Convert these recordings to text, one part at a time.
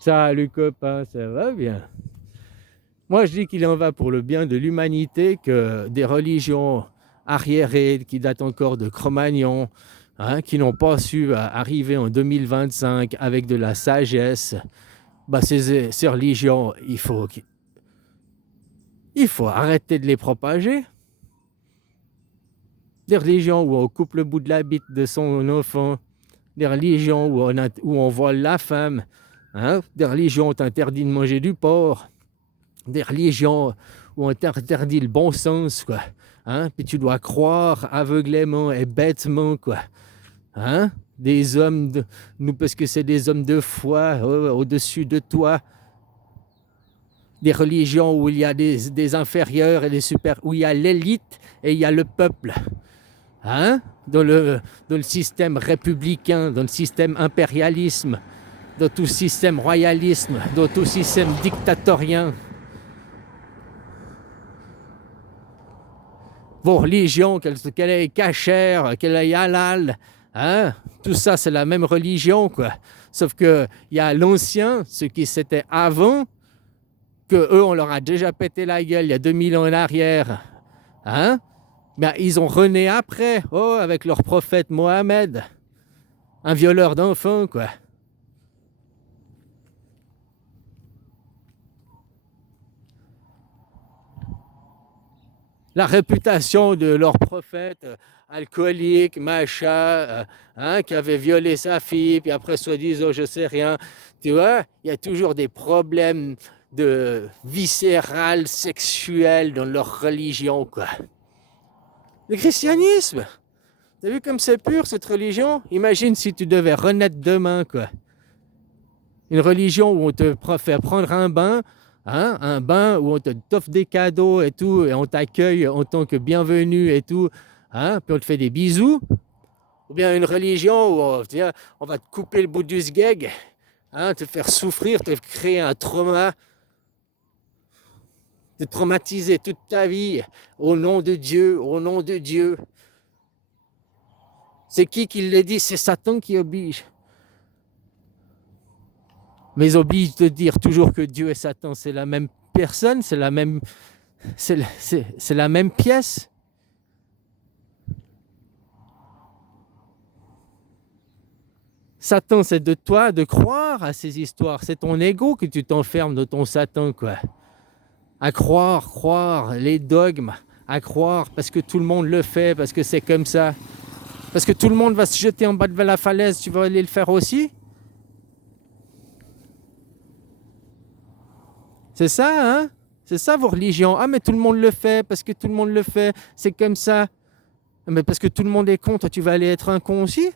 Salut copain, ça va bien? Moi je dis qu'il en va pour le bien de l'humanité que des religions arriérées qui datent encore de Cro-Magnon, hein, qui n'ont pas su arriver en 2025 avec de la sagesse, bah ces religions, il faut arrêter de les propager. Des religions où on coupe le bout de la bite de son enfant, des religions où on vole la femme, hein, des religions où on t'interdit de manger du porc, des religions où on t'interdit le bon sens, quoi. Hein? Puis tu dois croire aveuglément et bêtement, quoi. Hein? Des hommes, nous, parce que c'est des hommes de foi au-dessus de toi. Des religions où il y a des inférieurs et des super, où il y a l'élite et il y a le peuple. Hein? Dans le système républicain, dans le système impérialisme, dans tout système royalisme, dans tout système dictatorien. Vos religions, qu'elle est cachère, qu'elle est halal, hein? Tout ça, c'est la même religion, quoi. Sauf qu'il y a l'ancien, ceux qui c'était avant, que eux, on leur a déjà pété la gueule il y a 2000 ans en arrière. Hein? Ben, ils ont rené après, avec leur prophète Mohamed, un violeur d'enfants, quoi. La réputation de leur prophète alcoolique, machin, hein, qui avait violé sa fille, puis après soi-disant, je sais rien. Tu vois, il y a toujours des problèmes de viscéral, sexuel dans leur religion, quoi. Le christianisme, t'as vu comme c'est pur cette religion? Imagine si tu devais renaître demain, quoi. Une religion où on te fait prendre un bain, hein, un bain où on t'offre des cadeaux et tout, et on t'accueille en tant que bienvenu et tout, hein, puis on te fait des bisous. Ou bien une religion où on va te couper le bout du sgeg, hein, te faire souffrir, te créer un trauma, te traumatiser toute ta vie au nom de Dieu, au nom de Dieu. C'est qui le dit? C'est Satan qui oblige. Mais ils obligent de dire toujours que Dieu et Satan, c'est la même personne, c'est la même pièce. Satan, c'est de toi de croire à ces histoires. C'est ton ego que tu t'enfermes dans ton Satan, quoi. À croire, les dogmes, à croire parce que tout le monde le fait, parce que c'est comme ça. Parce que tout le monde va se jeter en bas de la falaise, tu vas aller le faire aussi? C'est ça, hein? C'est ça vos religions. Ah, mais tout le monde le fait, parce que tout le monde le fait, c'est comme ça. Mais parce que tout le monde est con, toi tu vas aller être un con aussi?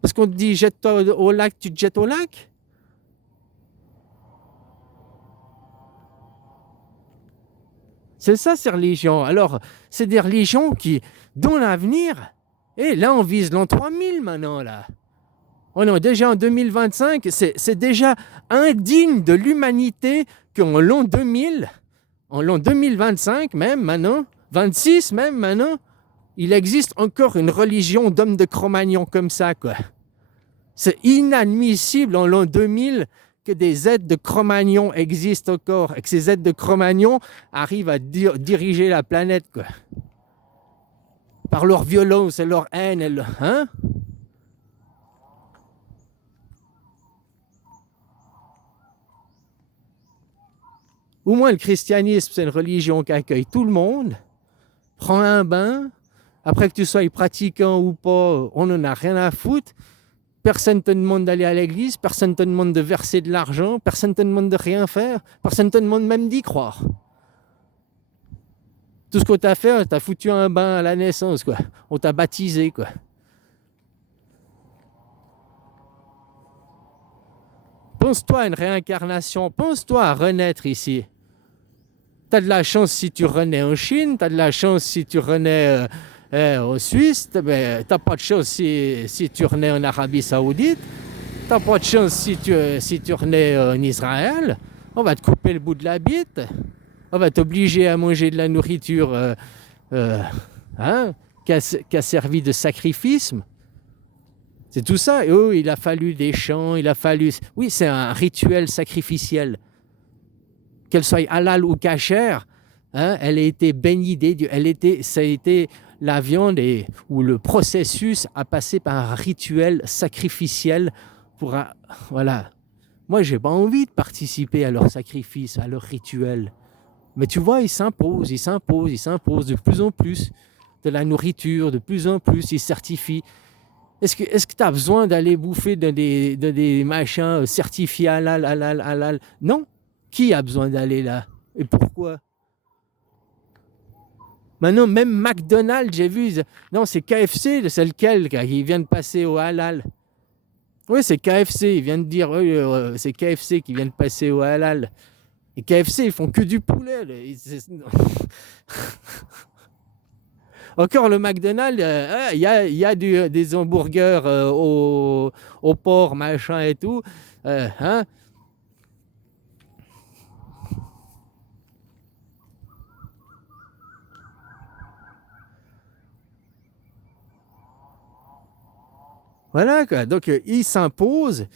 Parce qu'on te dit jette-toi au lac, tu te jettes au lac? C'est ça ces religions. Alors, c'est des religions qui, dans l'avenir, et là on vise l'an 3000 maintenant, là. On est déjà en 2025, c'est déjà indigne de l'humanité qu'en l'an 2000, en l'an 2025 même maintenant, 26 même maintenant, il existe encore une religion d'hommes de Cro-Magnon comme ça, quoi. C'est inadmissible en l'an 2000 que des êtres de Cro-Magnon existent encore et que ces êtres de Cro-Magnon arrivent à diriger la planète, quoi. Par leur violence et leur haine, hein? Au moins, le christianisme, c'est une religion qui accueille tout le monde. Prends un bain. Après que tu sois pratiquant ou pas, on n'en a rien à foutre. Personne ne te demande d'aller à l'église. Personne ne te demande de verser de l'argent. Personne ne te demande de rien faire. Personne ne te demande même d'y croire. Tout ce qu'on t'a fait, t'as foutu un bain à la naissance, quoi. On t'a baptisé, quoi. Pense-toi à une réincarnation. Pense-toi à renaître ici. T'as de la chance si tu renais en Chine, t'as de la chance si tu renais en Suisse, mais t'as pas de chance si tu renais en Arabie Saoudite, t'as pas de chance si tu renais en Israël. On va te couper le bout de la bite, on va t'obliger à manger de la nourriture hein, qui a servi de sacrifice. C'est tout ça. Et oh, il a fallu des chants, il a fallu... Oui, c'est un rituel sacrificiel. Qu'elle soit halal ou cachère, hein, elle a été bénie des dieux. Ça a été la viande ou le processus a passé par un rituel sacrificiel pour... Voilà. Moi, j'ai pas envie de participer à leur sacrifice, à leur rituel. Mais tu vois, ils s'imposent de plus en plus de la nourriture, de plus en plus, ils certifient. Est-ce que tu as besoin d'aller bouffer dans des machins certifiés halal, halal, halal? Non. Qui a besoin d'aller là? Et pourquoi? Maintenant, même McDonald's, j'ai vu, non, c'est KFC, c'est lequel qui vient de passer au halal? Oui, c'est KFC, il vient de dire, oui, c'est KFC qui vient de passer au halal. Et KFC, ils font que du poulet. Encore le McDonald's, il y a des hamburgers au porc, machin et tout. Hein? Voilà quoi. Donc ils s'imposent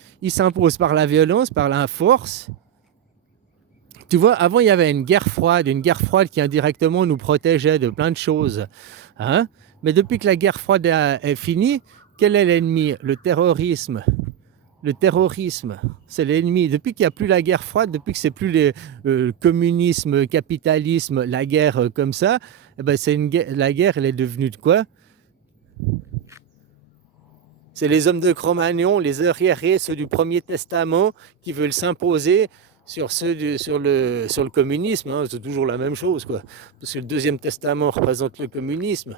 par la violence, par la force. Tu vois, avant il y avait une guerre froide qui indirectement nous protégeait de plein de choses. Hein? Mais depuis que la guerre froide est finie, quel est l'ennemi? Le terrorisme. Le terrorisme, c'est l'ennemi. Depuis qu'il n'y a plus la guerre froide, depuis que c'est plus le communisme, capitalisme, la guerre comme ça, eh ben la guerre, elle est devenue de quoi? C'est les hommes de Cro-Magnon, les arriérés, ceux du Premier Testament, qui veulent s'imposer sur le communisme. Hein. C'est toujours la même chose, quoi. Parce que le Deuxième Testament représente le communisme.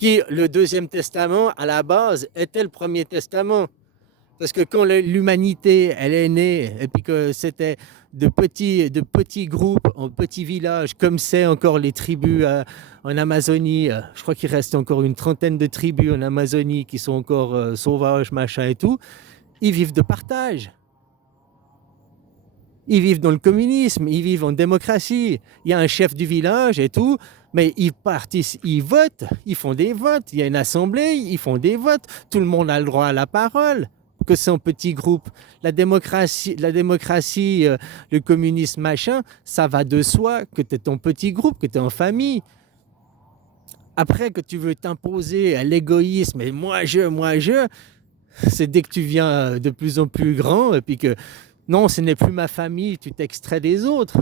Le Deuxième Testament, à la base, était le Premier Testament. Parce que quand l'humanité, elle est née, et puis que c'était de petits groupes, en petits villages, comme c'est encore les tribus en Amazonie, je crois qu'il reste encore une trentaine de tribus en Amazonie qui sont encore sauvages, machin et tout, ils vivent de partage. Ils vivent dans le communisme, ils vivent en démocratie. Il y a un chef du village et tout, mais ils votent, ils font des votes. Il y a une assemblée, ils font des votes. Tout le monde a le droit à la parole. Que c'est en petits groupes. La démocratie, le communisme, machin, ça va de soi que tu es ton petit groupe, que tu es en famille. Après, que tu veux t'imposer à l'égoïsme, et moi je, c'est dès que tu viens de plus en plus grand, et puis que non, ce n'est plus ma famille, tu t'extrais des autres.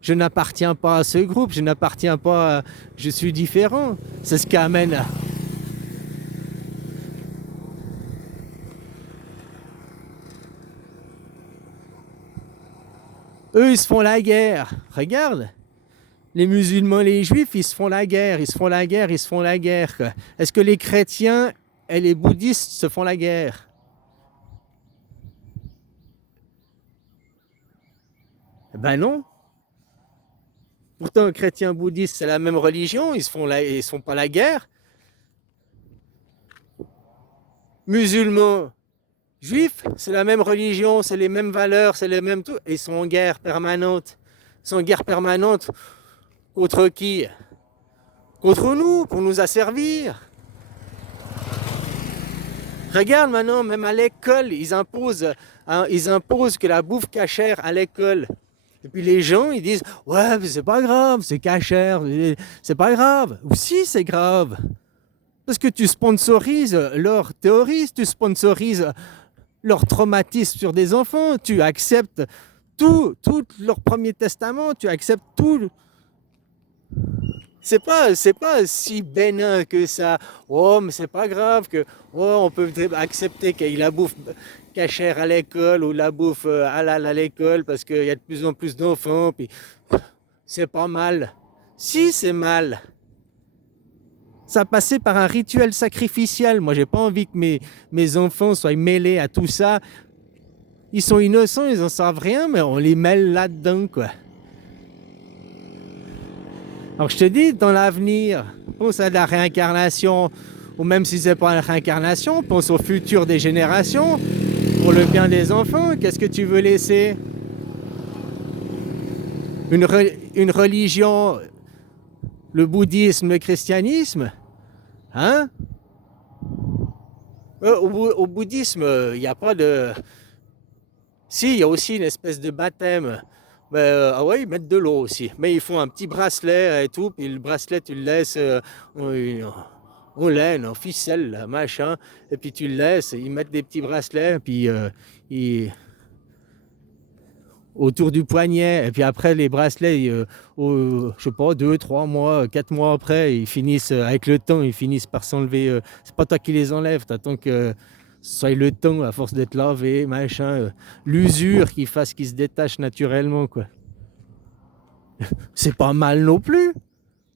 Je n'appartiens pas à ce groupe, je suis différent. C'est ce qui amène à... Eux, ils se font la guerre. Regarde, les musulmans, les juifs, ils se font la guerre. Est-ce que les chrétiens et les bouddhistes se font la guerre? Ben non. Pourtant, chrétiens, bouddhistes, c'est la même religion, ils se font pas la guerre. Musulmans, juifs, c'est la même religion, c'est les mêmes valeurs, c'est les mêmes tout. Et ils sont en guerre permanente. Ils sont en guerre permanente contre qui? Contre nous, pour nous asservir. Regarde maintenant, même à l'école, ils imposent que la bouffe cachère à l'école. Et puis les gens, ils disent « Ouais, mais c'est pas grave, c'est cachère, c'est pas grave. » Ou si, c'est grave. Parce que tu sponsorises leur théorie, tu sponsorises leur traumatisme sur des enfants, tu acceptes tout leur Premier Testament, tu acceptes tout. C'est pas si bénin que ça. Oh, mais c'est pas grave que on peut accepter qu'il y ait la bouffe cachère à l'école ou la bouffe halal à l'école parce qu'il y a de plus en plus d'enfants. Puis c'est pas mal. Si, c'est mal. Ça passait par un rituel sacrificiel. Moi, j'ai pas envie que mes enfants soient mêlés à tout ça. Ils sont innocents, ils en savent rien, mais on les mêle là-dedans, quoi. Alors je te dis, dans l'avenir, pense à la réincarnation, ou même si c'est pas la réincarnation, pense au futur des générations, pour le bien des enfants. Qu'est-ce que tu veux laisser? Une religion, le bouddhisme, le christianisme, hein? Au bouddhisme, il n'y a pas de... Si, il y a aussi une espèce de baptême. Mais, ah ouais, ils mettent de l'eau aussi. Mais ils font un petit bracelet et tout, puis le bracelet, tu le laisses en laine, en ficelle, là, machin. Et puis tu le laisses, ils mettent des petits bracelets, puis ils, autour du poignet. Et puis après, les bracelets, je sais pas, 2, 3 mois, 4 mois après, ils finissent, avec le temps, ils finissent par s'enlever. C'est pas toi qui les enlèves, t'attends que ce soit le temps, à force d'être lavé, machin. L'usure qui fasse qu'ils se détachent naturellement, quoi. C'est pas mal non plus.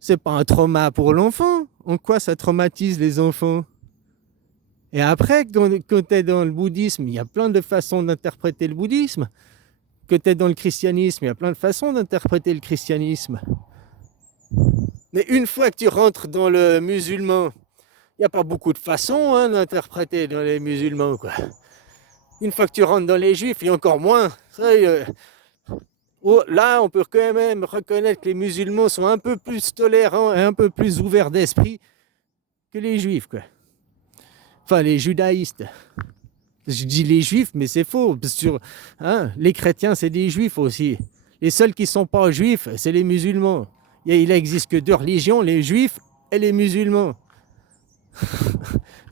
C'est pas un trauma pour l'enfant. En quoi ça traumatise les enfants? Et après, quand tu es dans le bouddhisme, il y a plein de façons d'interpréter le bouddhisme. Que tu es dans le christianisme, il y a plein de façons d'interpréter le christianisme. Mais une fois que tu rentres dans le musulman, il n'y a pas beaucoup de façons d'interpréter dans les musulmans, quoi. Une fois que tu rentres dans les juifs, il y a encore moins. Ça, là, on peut quand même reconnaître que les musulmans sont un peu plus tolérants et un peu plus ouverts d'esprit que les juifs, quoi. Enfin, les judaïstes. Je dis les juifs, mais c'est faux. Les chrétiens, c'est des juifs aussi. Les seuls qui ne sont pas juifs, c'est les musulmans. Il n'existe que deux religions, les juifs et les musulmans.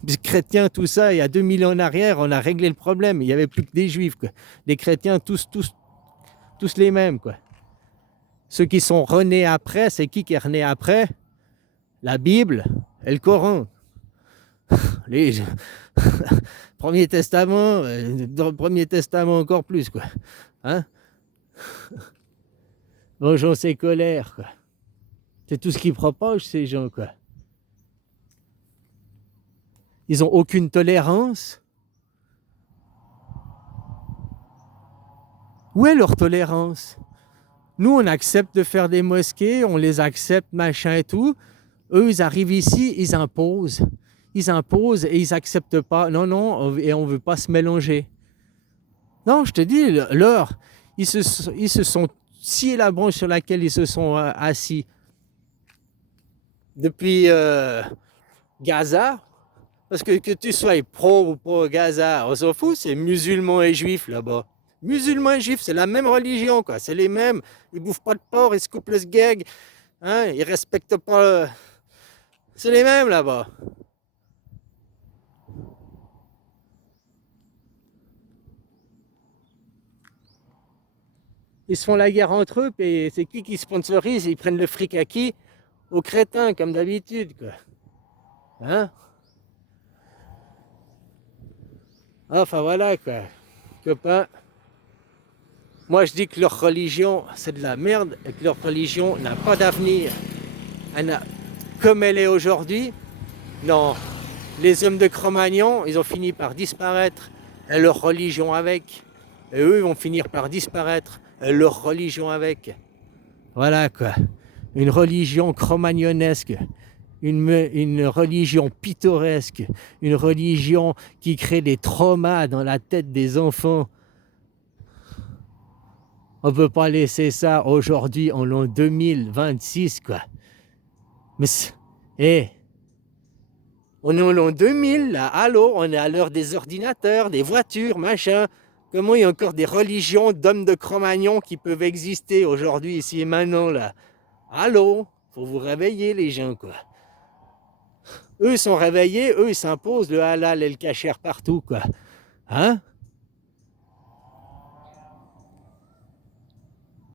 Les chrétiens, tout ça, il y a 2000 ans en arrière, on a réglé le problème. Il n'y avait plus que des juifs, quoi. Les chrétiens, tous les mêmes, quoi. Ceux qui sont renés après, c'est qui est rené après? La Bible et le Coran. Les Premier Testament, dans le Premier Testament encore plus, quoi. Hein? Vengeance et colère, quoi. C'est tout ce qu'ils propagent, ces gens, quoi. Ils n'ont aucune tolérance. Où est leur tolérance? Nous, on accepte de faire des mosquées, on les accepte, machin et tout. Eux, ils arrivent ici, ils imposent. Ils imposent et ils n'acceptent pas. Non, non, et on ne veut pas se mélanger. Non, je te dis, ils se sont sciés la branche sur laquelle ils se sont assis. Depuis Gaza, parce que tu sois pro ou pro Gaza, on s'en fout, c'est musulmans et juifs là-bas. Musulmans et juifs, c'est la même religion, quoi. C'est les mêmes. Ils bouffent pas de porc, ils se coupent le sgeg, hein, ils respectent pas. C'est les mêmes là-bas. Ils se font la guerre entre eux, et c'est qui sponsorise? Ils prennent le fric à qui? Aux crétins, comme d'habitude, quoi. Hein? Enfin voilà, quoi. Copain. Moi, je dis que leur religion, c'est de la merde et que leur religion n'a pas d'avenir. Comme elle est aujourd'hui, non. Les hommes de Cro-Magnon, ils ont fini par disparaître et leur religion avec. Et eux, ils vont finir par disparaître et leur religion avec. Voilà, quoi. Une religion cro-magnonesque. Une religion pittoresque. Une religion qui crée des traumas dans la tête des enfants. On ne peut pas laisser ça aujourd'hui en l'an 2026, quoi. Mais on est en l'an 2000, là, allô, on est à l'heure des ordinateurs, des voitures, machin. Comment il y a encore des religions d'hommes de Cro-Magnon qui peuvent exister aujourd'hui, ici et maintenant, là? Allô, faut vous réveiller, les gens, quoi. Eux, ils sont réveillés, eux, ils s'imposent le halal et le kasher partout, quoi. Hein?